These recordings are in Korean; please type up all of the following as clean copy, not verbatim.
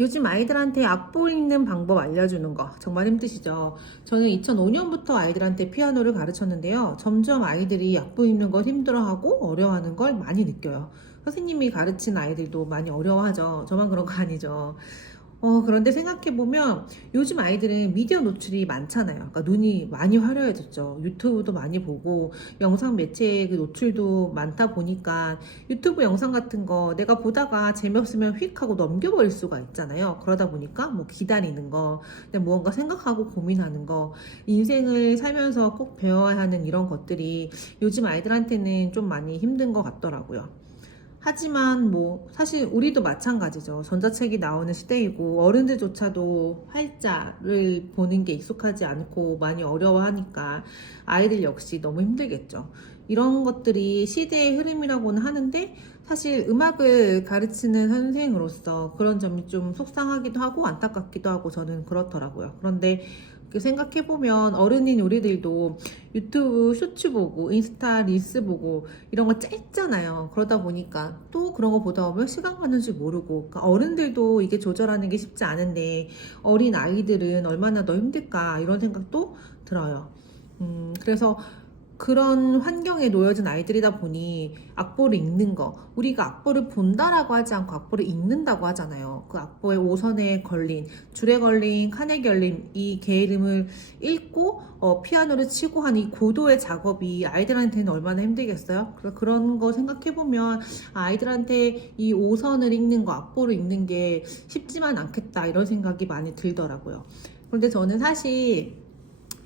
요즘 아이들한테 악보 읽는 방법 알려주는 거 정말 힘드시죠? 저는 2005년부터 아이들한테 피아노를 가르쳤는데요. 점점 아이들이 악보 읽는 걸 힘들어하고 어려워하는 걸 많이 느껴요. 선생님이 가르친 아이들도 많이 어려워하죠. 저만 그런 거 아니죠. 그런데 생각해보면 요즘 아이들은 미디어 노출이 많잖아요. 그러니까 눈이 많이 화려해졌죠. 유튜브도 많이 보고 영상 매체의 그 노출도 많다 보니까 유튜브 영상 같은 거 내가 보다가 재미없으면 휙 하고 넘겨버릴 수가 있잖아요. 그러다 보니까 뭐 기다리는 거, 무언가 생각하고 고민하는 거, 인생을 살면서 꼭 배워야 하는 이런 것들이 요즘 아이들한테는 좀 많이 힘든 것 같더라고요. 하지만 뭐 사실 우리도 마찬가지죠. 전자책이 나오는 시대이고 어른들조차도 활자를 보는 게 익숙하지 않고 많이 어려워하니까 아이들 역시 너무 힘들겠죠. 이런 것들이 시대의 흐름이라고는 하는데 사실 음악을 가르치는 선생으로서 그런 점이 좀 속상하기도 하고 안타깝기도 하고 저는 그렇더라고요. 그런데 생각해보면 어른인 우리들도 유튜브 쇼츠 보고 인스타 릴스 보고 이런 거 짧잖아요. 그러다 보니까 또 그런 거 보다 보면 시간 가는 줄 모르고, 그러니까 어른들도 이게 조절하는 게 쉽지 않은데 어린 아이들은 얼마나 더 힘들까 이런 생각도 들어요. 그래서 그런 환경에 놓여진 아이들이다 보니 악보를 읽는 거, 우리가 악보를 본다라고 하지 않고 악보를 읽는다고 하잖아요. 그 악보의 오선에 걸린, 줄에 걸린, 칸에 걸린 이 게으름을 읽고 피아노를 치고 하는 이 고도의 작업이 아이들한테는 얼마나 힘들겠어요? 그래서 그런 거 생각해보면 아이들한테 이 오선을 읽는 거, 악보를 읽는 게 쉽지만 않겠다 이런 생각이 많이 들더라고요. 그런데 저는 사실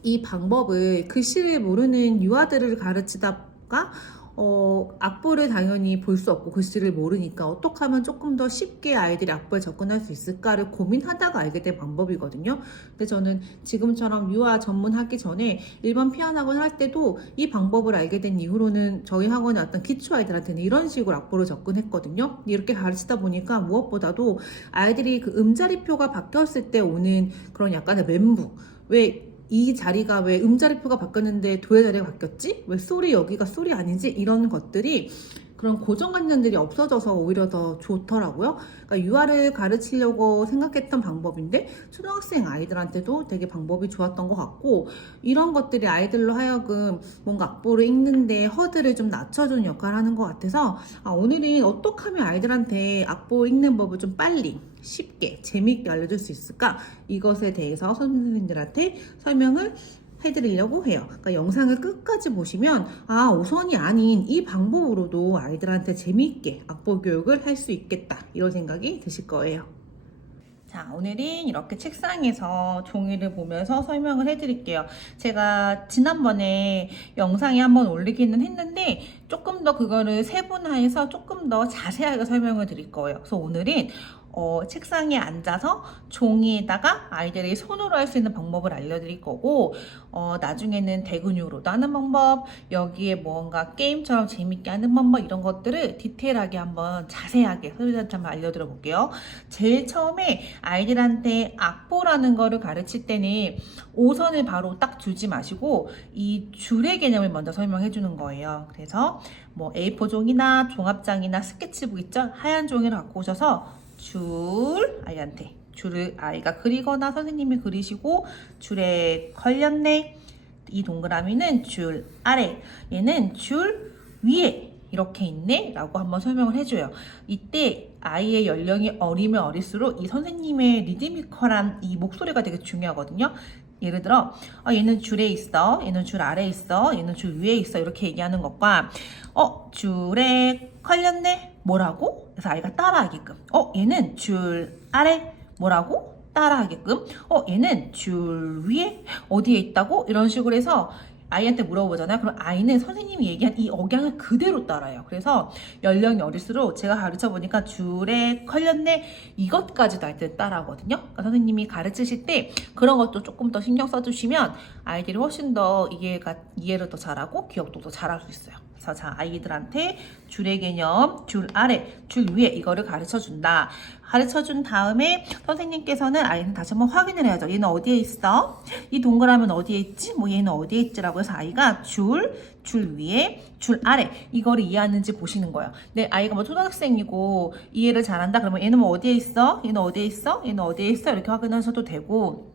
이 방법을 글씨를 모르는 유아들을 가르치다가 악보를 당연히 볼 수 없고 글씨를 모르니까 어떻게 하면 조금 더 쉽게 아이들이 악보에 접근할 수 있을까를 고민하다가 알게 된 방법이거든요. 근데 저는 지금처럼 유아 전문하기 전에 일반 피아노 학원 할 때도 이 방법을 알게 된 이후로는 저희 학원의 어떤 기초 아이들한테는 이런 식으로 악보를 접근했거든요. 이렇게 가르치다 보니까 무엇보다도 아이들이 그 음자리표가 바뀌었을 때 오는 그런 약간의 멘붕, 왜 이 자리가 왜 음자리표가 바뀌었는데 도의 자리가 바뀌었지? 왜 솔이 여기가 솔이 아니지? 이런 것들이 그런 고정관념들이 없어져서 오히려 더 좋더라고요. 그러니까 유아를 가르치려고 생각했던 방법인데 초등학생 아이들한테도 되게 방법이 좋았던 것 같고, 이런 것들이 아이들로 하여금 뭔가 악보를 읽는데 허들을 좀 낮춰주는 역할을 하는 것 같아서 오늘은 어떻게 하면 아이들한테 악보 읽는 법을 좀 빨리 쉽게 재미있게 알려줄 수 있을까, 이것에 대해서 선생님들한테 설명을 해드리려고 해요. 그러니까 영상을 끝까지 보시면 오선이 아닌 이 방법으로도 아이들한테 재미있게 악보 교육을 할 수 있겠다 이런 생각이 드실 거예요. 자, 오늘은 이렇게 책상에서 종이를 보면서 설명을 해드릴게요. 제가 지난번에 영상에 한번 올리기는 했는데 조금 더 그거를 세분화해서 조금 더 자세하게 설명을 드릴 거예요. 그래서 오늘은 책상에 앉아서 종이에다가 아이들이 손으로 할 수 있는 방법을 알려드릴 거고, 나중에는 대근육으로도 하는 방법, 여기에 뭔가 게임처럼 재밌게 하는 방법, 이런 것들을 디테일하게 한번 자세하게 선생님한테 한번 알려드려 볼게요. 제일 처음에 아이들한테 악보라는 거를 가르칠 때는 오선을 바로 딱 주지 마시고 이 줄의 개념을 먼저 설명해 주는 거예요. 그래서 뭐 A4 종이나 종합장이나 스케치북 있죠? 하얀 종이를 갖고 오셔서 아이한테 줄을 아이가 그리거나 선생님이 그리시고, 줄에 걸렸네, 이 동그라미는 줄 아래, 얘는 줄 위에 이렇게 있네 라고 한번 설명을 해줘요. 이때 아이의 연령이 어리면 어릴수록 이 선생님의 리드미컬한 이 목소리가 되게 중요하거든요. 예를 들어 얘는 줄에 있어, 얘는 줄 아래에 있어, 얘는 줄 위에 있어, 이렇게 얘기하는 것과 줄에 걸렸네 뭐라고? 그래서 아이가 따라하게끔, 얘는 줄 아래 뭐라고? 따라하게끔, 얘는 줄 위에 어디에 있다고? 이런 식으로 해서 아이한테 물어보잖아요. 그럼 아이는 선생님이 얘기한 이 억양을 그대로 따라요. 그래서 연령이 어릴수록 제가 가르쳐 보니까 줄에 걸렸네 이것까지도 아이들 따라하거든요. 그러니까 선생님이 가르치실 때 그런 것도 조금 더 신경 써주시면 아이들이 훨씬 더 이해를 더 잘하고 기억도 더 잘할 수 있어요. 그래서 자, 아이들한테 줄의 개념, 줄 아래, 줄 위에 이거를 가르쳐 준다. 가르쳐 준 다음에 선생님께서는 아이는 다시 한번 확인을 해야죠. 얘는 어디에 있어? 이 동그라미는 어디에 있지? 뭐 얘는 어디에 있지라고 해서 아이가 줄 위에, 줄 아래 이거를 이해하는지 보시는 거예요. 내 아이가 뭐 초등학생이고 이해를 잘한다 그러면 얘는 뭐 어디에 있어? 얘는 어디에 있어? 얘는 어디에 있어? 이렇게 확인하셔도 되고,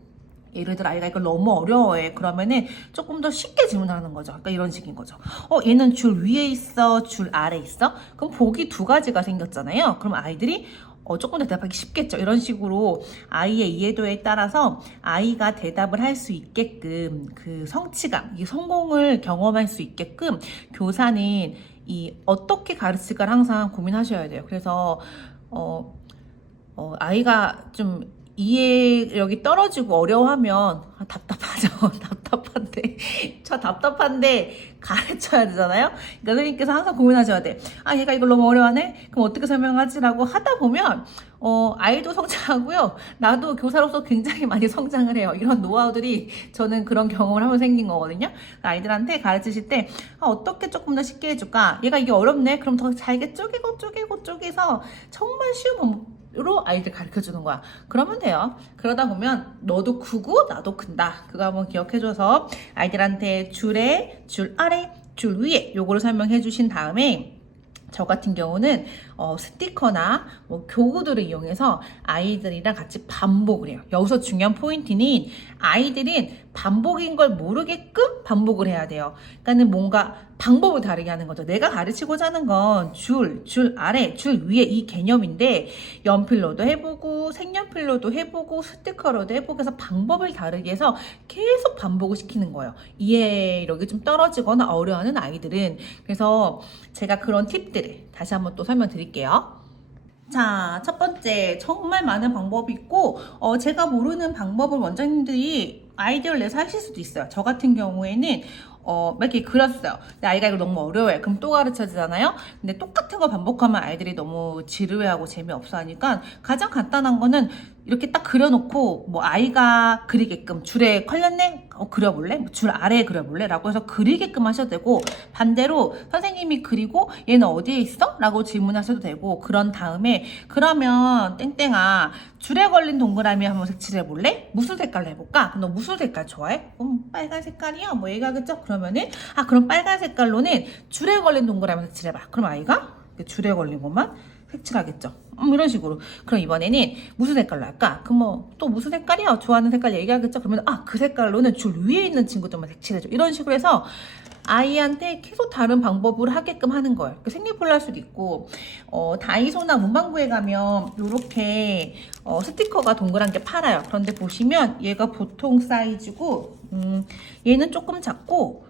예를 들어 아이가 이걸 너무 어려워해. 그러면은 조금 더 쉽게 질문하는 거죠. 그러니까 이런 식인 거죠. 얘는 줄 위에 있어? 줄 아래 있어? 그럼 보기 두 가지가 생겼잖아요. 그럼 아이들이 조금 더 대답하기 쉽겠죠. 이런 식으로 아이의 이해도에 따라서 아이가 대답을 할 수 있게끔 그 성취감, 이 성공을 경험할 수 있게끔 교사는 이 어떻게 가르칠까를 항상 고민하셔야 돼요. 그래서 아이가 좀 이해력이 떨어지고 어려워하면 답답하죠. 답답한데 가르쳐야 되잖아요. 그러니까 선생님께서 항상 고민하셔야 돼. 얘가 이걸 너무 어려워하네? 그럼 어떻게 설명하지라고 하다 보면 아이도 성장하고요. 나도 교사로서 굉장히 많이 성장을 해요. 이런 노하우들이 저는 그런 경험을 하면서 생긴 거거든요. 아이들한테 가르치실 때 어떻게 조금 더 쉽게 해줄까? 얘가 이게 어렵네? 그럼 더 잘게 쪼개서 정말 쉬운 방법으로 아이들 가르쳐주는 거야. 그러면 돼요. 그러다 보면 너도 크고 나도 큰다. 그거 한번 기억해줘서 아이들한테 줄 아래, 줄 위에 요거를 설명해 주신 다음에 저 같은 경우는 스티커나 뭐 교구들을 이용해서 아이들이랑 같이 반복을 해요. 여기서 중요한 포인트는 아이들은 반복인 걸 모르게끔 반복을 해야 돼요. 그러니까는 뭔가 방법을 다르게 하는 거죠. 내가 가르치고자 하는 건 줄 아래, 줄 위에 이 개념인데 연필로도 해보고 색연필로도 해보고 스티커로도 해보고 해서 방법을 다르게 해서 계속 반복을 시키는 거예요. 이해력이 좀 떨어지거나 어려워하는 아이들은. 그래서 제가 그런 팁들을 다시 한번 또 설명드릴게요. 자, 첫 번째, 정말 많은 방법이 있고, 제가 모르는 방법을 원장님들이 아이디어를 내서 하실 수도 있어요. 저 같은 경우에는, 막 이렇게 그렸어요. 근데 아이가 이걸 너무 어려워해. 그럼 또 가르쳐 주잖아요? 근데 똑같은 거 반복하면 아이들이 너무 지루해하고 재미없어 하니까 가장 간단한 거는 이렇게 딱 그려놓고 뭐 아이가 그리게끔 줄에 걸렸네? 그려볼래? 줄 아래에 그려볼래? 라고 해서 그리게끔 하셔도 되고, 반대로 선생님이 그리고 얘는 어디에 있어? 라고 질문하셔도 되고, 그런 다음에 그러면 땡땡아 줄에 걸린 동그라미 한번 색칠해볼래? 무슨 색깔로 해볼까? 너 무슨 색깔 좋아해? 빨간 색깔이요? 뭐 얘기하겠죠? 그러면은 그럼 빨간 색깔로는 줄에 걸린 동그라미 색칠해봐. 그럼 아이가 줄에 걸린 것만 색칠하겠죠. 이런 식으로. 그럼 이번에는 무슨 색깔로 할까? 그럼 뭐 또 무슨 색깔이야? 좋아하는 색깔 얘기하겠죠? 그러면 그 색깔로는 줄 위에 있는 친구들만 색칠해줘. 이런 식으로 해서 아이한테 계속 다른 방법으로 하게끔 하는 거예요. 생리폴라 할 수도 있고, 다이소나 문방구에 가면 이렇게 스티커가 동그란 게 팔아요. 그런데 보시면 얘가 보통 사이즈고, 얘는 조금 작고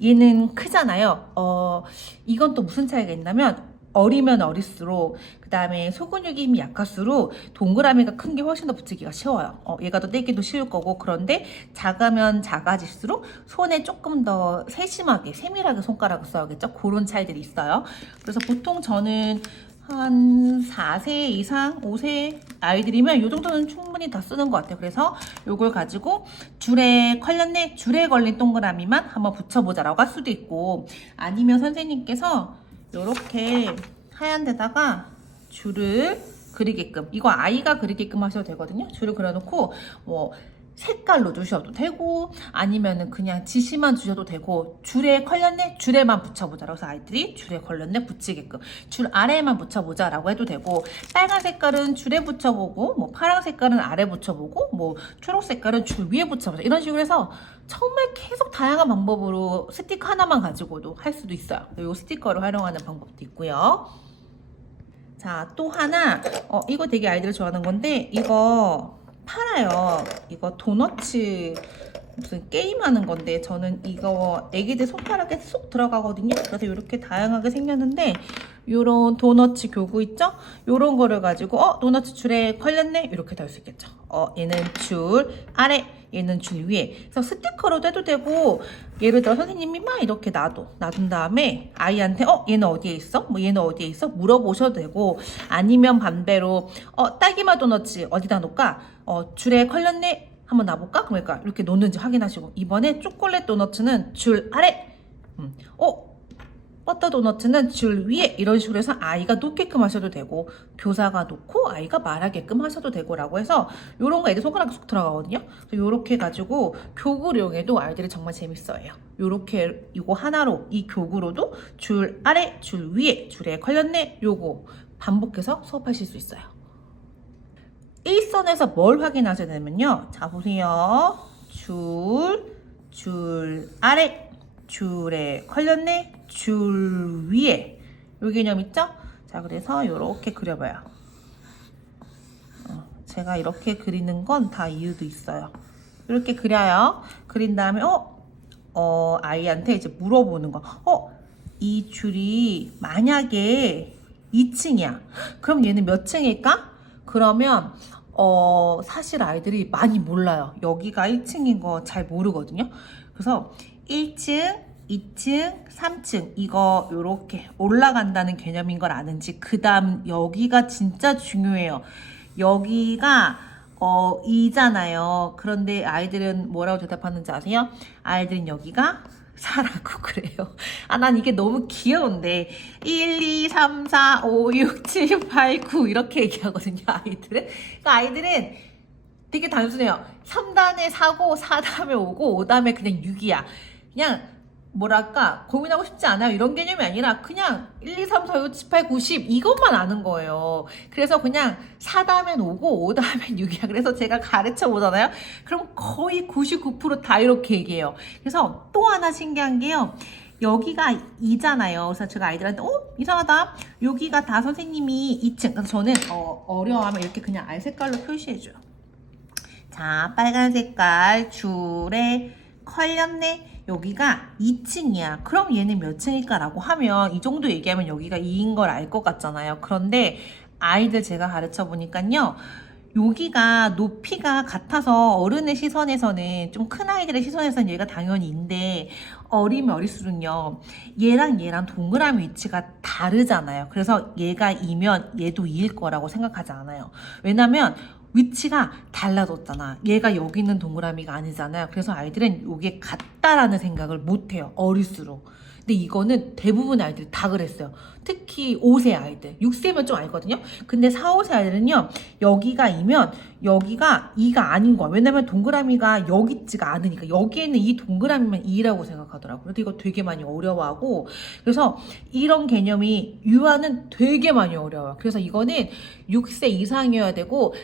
얘는 크잖아요. 이건 또 무슨 차이가 있냐면 어리면 어릴수록, 그 다음에 소근육이 힘이 약할수록 동그라미가 큰 게 훨씬 더 붙이기가 쉬워요. 얘가 더 떼기도 쉬울 거고, 그런데 작으면 작아질수록 손에 조금 더 세밀하게 손가락을 써야겠죠. 그런 차이들이 있어요. 그래서 보통 저는 한 4세 이상, 5세 아이들이면 이 정도는 충분히 다 쓰는 것 같아요. 그래서 이걸 가지고 줄에 걸렸네? 줄에 걸린 동그라미만 한번 붙여보자라고 할 수도 있고, 아니면 선생님께서 이렇게 하얀 데다가 줄을 그리게끔, 이거 아이가 그리게끔 하셔도 되거든요. 줄을 그려놓고 뭐 색깔로 주셔도 되고, 아니면은 그냥 지시만 주셔도 되고, 줄에 걸렸네? 줄에만 붙여보자. 그래서 아이들이 줄에 걸렸네? 붙이게끔. 줄 아래에만 붙여보자. 라고 해도 되고, 빨간 색깔은 줄에 붙여보고, 뭐 파란 색깔은 아래 붙여보고, 뭐 초록 색깔은 줄 위에 붙여보자. 이런 식으로 해서 정말 계속 다양한 방법으로 스티커 하나만 가지고도 할 수도 있어요. 이 스티커를 활용하는 방법도 있고요. 자, 또 하나, 이거 되게 아이들이 좋아하는 건데, 이거 팔아요. 이거 도너츠 무슨 게임하는 건데, 저는 이거 애기들 손가락에 쏙 들어가거든요. 그래서 이렇게 다양하게 생겼는데, 요런 도너츠 교구 있죠? 요런 거를 가지고 도너츠 줄에 걸렸네? 이렇게 달 수 있겠죠. 얘는 줄 아래, 얘는 줄 위에. 그래서 스티커로도 해도 되고, 예를 들어 선생님이 막 이렇게 놔둔 다음에 아이한테 얘는 어디에 있어? 뭐 얘는 어디에 있어? 물어보셔도 되고, 아니면 반대로 딸기맛 도너츠 어디다 놓을까? 줄에 걸렸네? 한번 놔볼까? 그러니까 이렇게 놓는지 확인하시고, 이번에 초콜릿 도너츠는 줄 아래. 버터 도너츠는 줄 위에 이런 식으로 해서 아이가 놓게끔 하셔도 되고 교사가 놓고 아이가 말하게끔 하셔도 되고 라고 해서 요런 거 애들 손가락 쏙 들어가거든요. 그래서 요렇게 가지고 교구용에도 아이들이 정말 재밌어해요. 요렇게 이거 하나로 이 교구로도 줄 아래 줄 위에 줄에 걸렸네 요거 반복해서 수업하실 수 있어요. 일선에서 뭘 확인하셔야 되냐면요. 자 보세요. 줄 아래 줄에 걸렸네 줄 위에 요 개념 있죠? 자 그래서 이렇게 그려봐요. 제가 이렇게 그리는 건 다 이유도 있어요. 이렇게 그려요. 그린 다음에 아이한테 이제 물어보는 거. 이 줄이 만약에 2층이야. 그럼 얘는 몇 층일까? 그러면 사실 아이들이 많이 몰라요. 여기가 1층인 거 잘 모르거든요. 그래서 1층, 2층, 3층 이거 요렇게 올라간다는 개념인 걸 아는지 그 다음 여기가 진짜 중요해요. 여기가 2잖아요. 그런데 아이들은 뭐라고 대답하는지 아세요? 아이들은 여기가 4라고 그래요. 난 이게 너무 귀여운데 1, 2, 3, 4, 5, 6, 7, 8, 9 이렇게 얘기하거든요. 아이들은. 그러니까 아이들은 되게 단순해요. 3단에 4고 4다음에 5고 5다음에 그냥 6이야. 그냥 뭐랄까 고민하고 싶지 않아요. 이런 개념이 아니라 그냥 1, 2, 3, 4, 5, 6, 7, 8, 90 이것만 아는 거예요. 그래서 그냥 4다음엔 5고 5다음엔 6이야. 그래서 제가 가르쳐 보잖아요. 그럼 거의 99%다 이렇게 얘기해요. 그래서 또 하나 신기한 게요. 여기가 2잖아요. 그래서 제가 아이들한테 이상하다. 여기가 다 선생님이 2층. 그래서 저는 어려워하면 이렇게 그냥 알 색깔로 표시해줘요. 자 빨간 색깔 줄에 걸렸네. 여기가 2층이야. 그럼 얘는 몇 층일까? 라고 하면 이 정도 얘기하면 여기가 2인 걸 알 것 같잖아요. 그런데 아이들 제가 가르쳐 보니까요. 여기가 높이가 같아서 어른의 시선에서는 좀 큰 아이들의 시선에서는 얘가 당연히 2인데 어리면 어릴수록요. 얘랑 동그라미 위치가 다르잖아요. 그래서 얘가 2면 얘도 2일 거라고 생각하지 않아요. 왜냐면 위치가 달라졌잖아. 얘가 여기 있는 동그라미가 아니잖아요. 그래서 아이들은 이게 같다라는 생각을 못해요. 어릴수록. 근데 이거는 대부분의 아이들이 다 그랬어요. 특히 5세 아이들. 6세면 좀 알거든요. 근데 4, 5세 아이들은요. 여기가 2면 여기가 2가 아닌 거야. 왜냐면 동그라미가 여기 있지가 않으니까. 여기에 있는 이 동그라미만 2라고 생각하더라고요. 그래서 이거 되게 많이 어려워하고 그래서 이런 개념이 유아는 되게 많이 어려워요. 그래서 이거는 6세 이상이어야 되고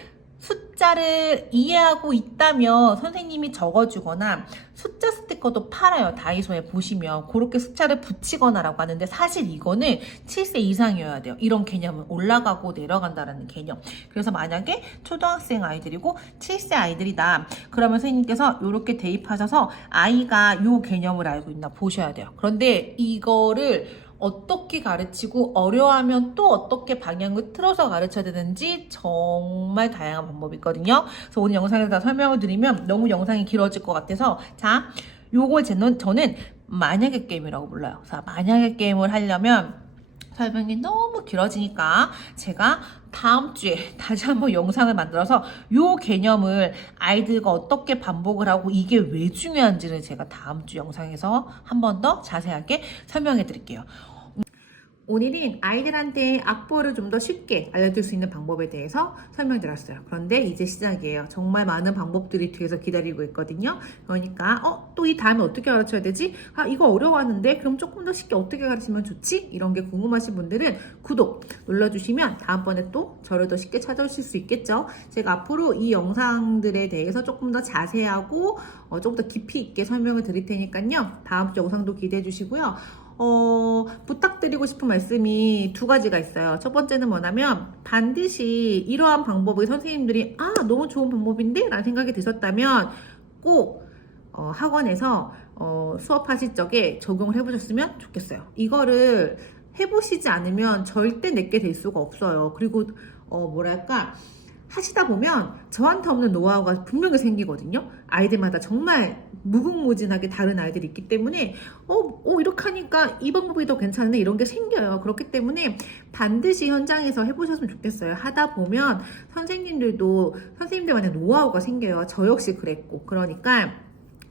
숫자를 이해하고 있다면 선생님이 적어주거나 숫자 스티커도 팔아요. 다이소에 보시면 그렇게 숫자를 붙이거나 라고 하는데 사실 이거는 7세 이상이어야 돼요. 이런 개념은 올라가고 내려간다는 개념. 그래서 만약에 초등학생 아이들이고 7세 아이들이다. 그러면 선생님께서 이렇게 대입하셔서 아이가 이 개념을 알고 있나 보셔야 돼요. 그런데 이거를 어떻게 가르치고 어려워하면 또 어떻게 방향을 틀어서 가르쳐야 되는지 정말 다양한 방법이 있거든요. 그래서 오늘 영상에서 다 설명을 드리면 너무 영상이 길어질 것 같아서 자, 요걸 저는 만약에 게임이라고 불러요. 자, 만약에 게임을 하려면 설명이 너무 길어지니까 제가 다음 주에 다시 한번 영상을 만들어서 요 개념을 아이들과 어떻게 반복을 하고 이게 왜 중요한지를 제가 다음 주 영상에서 한 번 더 자세하게 설명해 드릴게요. 오늘은 아이들한테 악보를 좀 더 쉽게 알려줄 수 있는 방법에 대해서 설명드렸어요. 그런데 이제 시작이에요. 정말 많은 방법들이 뒤에서 기다리고 있거든요. 그러니까 또 이 다음에 어떻게 가르쳐야 되지? 이거 어려워하는데 그럼 조금 더 쉽게 어떻게 가르치면 좋지? 이런 게 궁금하신 분들은 구독 눌러주시면 다음번에 또 저를 더 쉽게 찾아오실 수 있겠죠. 제가 앞으로 이 영상들에 대해서 조금 더 자세하고 조금 더 깊이 있게 설명을 드릴 테니까요. 다음 주 영상도 기대해 주시고요. 부탁드리고 싶은 말씀이 두 가지가 있어요. 첫 번째는 뭐냐면 반드시 이러한 방법을 선생님들이 너무 좋은 방법인데? 라는 생각이 드셨다면 꼭 학원에서 수업하실 적에 적용을 해보셨으면 좋겠어요. 이거를 해보시지 않으면 절대 내게 될 수가 없어요. 그리고 뭐랄까 하시다 보면 저한테 없는 노하우가 분명히 생기거든요. 아이들마다 정말 무궁무진하게 다른 아이들이 있기 때문에 이렇게 하니까 이 방법이 더 괜찮네 이런 게 생겨요. 그렇기 때문에 반드시 현장에서 해보셨으면 좋겠어요. 하다 보면 선생님들만의 노하우가 생겨요. 저 역시 그랬고. 그러니까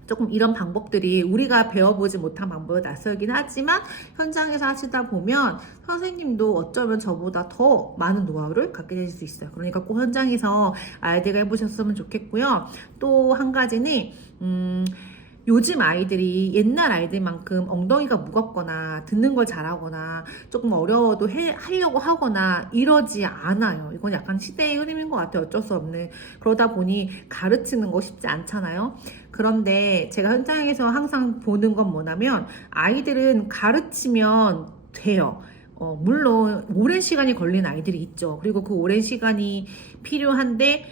조금 이런 방법들이 우리가 배워보지 못한 방법이 낯설긴 하지만 현장에서 하시다 보면 선생님도 어쩌면 저보다 더 많은 노하우를 갖게 될 수 있어요. 그러니까 꼭 현장에서 아이들과 해보셨으면 좋겠고요. 또 한 가지는 요즘 아이들이 옛날 아이들만큼 엉덩이가 무겁거나 듣는 걸 잘하거나 조금 어려워도 하려고 하거나 이러지 않아요. 이건 약간 시대의 흐름인 것 같아요. 어쩔 수 없는. 그러다 보니 가르치는 거 쉽지 않잖아요. 그런데 제가 현장에서 항상 보는 건 뭐냐면 아이들은 가르치면 돼요. 물론 오랜 시간이 걸리는 아이들이 있죠. 그리고 그 오랜 시간이 필요한데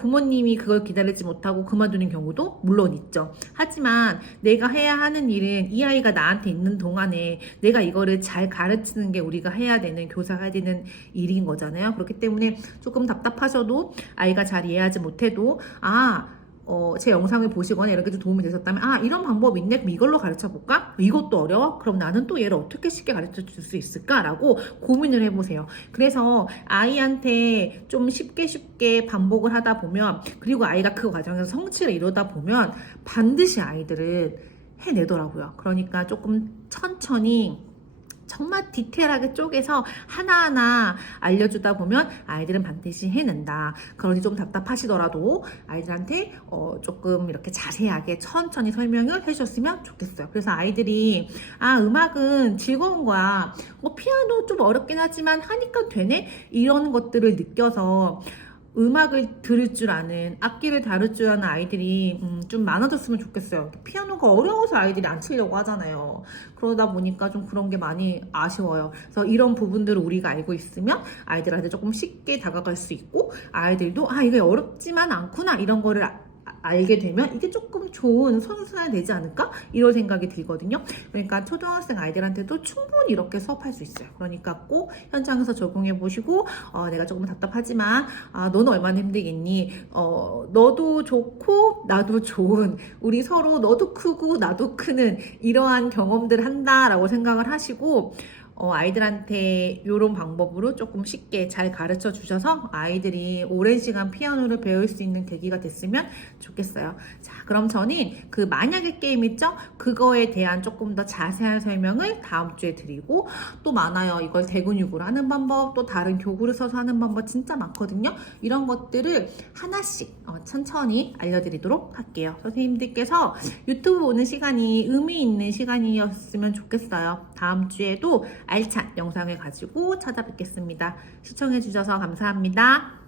부모님이 그걸 기다리지 못하고 그만두는 경우도 물론 있죠. 하지만 내가 해야 하는 일은 이 아이가 나한테 있는 동안에 내가 이거를 잘 가르치는 게 우리가 해야 되는, 교사가 해야 되는 일인 거잖아요. 그렇기 때문에 조금 답답하셔도 아이가 잘 이해하지 못해도 제 영상을 보시거나 이렇게 좀 도움이 되셨다면 이런 방법이 있네? 그럼 이걸로 가르쳐 볼까? 이것도 어려워? 그럼 나는 또 얘를 어떻게 쉽게 가르쳐 줄 수 있을까? 라고 고민을 해보세요. 그래서 아이한테 좀 쉽게 반복을 하다 보면, 그리고 아이가 그 과정에서 성취를 이루다 보면 반드시 아이들은 해내더라고요. 그러니까 조금 천천히 정말 디테일하게 쪼개서 하나하나 알려주다 보면 아이들은 반드시 해낸다. 그러니 좀 답답하시더라도 아이들한테 조금 이렇게 자세하게 천천히 설명을 해주셨으면 좋겠어요. 그래서 아이들이 음악은 즐거운 거야. 피아노 좀 어렵긴 하지만 하니까 되네? 이런 것들을 느껴서 음악을 들을 줄 아는, 악기를 다룰 줄 아는 아이들이 좀 많아졌으면 좋겠어요. 피아노가 어려워서 아이들이 안 치려고 하잖아요. 그러다 보니까 좀 그런 게 많이 아쉬워요. 그래서 이런 부분들을 우리가 알고 있으면 아이들한테 조금 쉽게 다가갈 수 있고, 아이들도 이게 어렵지만 않구나 이런 거를 알게 되면 이게 조금 좋은 선순환이 되지 않을까? 이런 생각이 들거든요. 그러니까 초등학생 아이들한테도 충분히 이렇게 수업할 수 있어요. 그러니까 꼭 현장에서 적용해 보시고 내가 조금 답답하지만 너는 얼마나 힘들겠니? 너도 좋고 나도 좋은, 우리 서로 너도 크고 나도 크는 이러한 경험들을 한다라고 생각을 하시고 아이들한테 이런 방법으로 조금 쉽게 잘 가르쳐 주셔서 아이들이 오랜 시간 피아노를 배울 수 있는 계기가 됐으면 좋겠어요. 자, 그럼 저는 그 만약에 게임 있죠? 그거에 대한 조금 더 자세한 설명을 다음 주에 드리고, 또 많아요. 이걸 대근육으로 하는 방법, 또 다른 교구를 써서 하는 방법 진짜 많거든요. 이런 것들을 하나씩 천천히 알려드리도록 할게요. 선생님들께서 유튜브 보는 시간이 의미 있는 시간이었으면 좋겠어요. 다음 주에도 알찬 영상을 가지고 찾아뵙겠습니다. 시청해주셔서 감사합니다.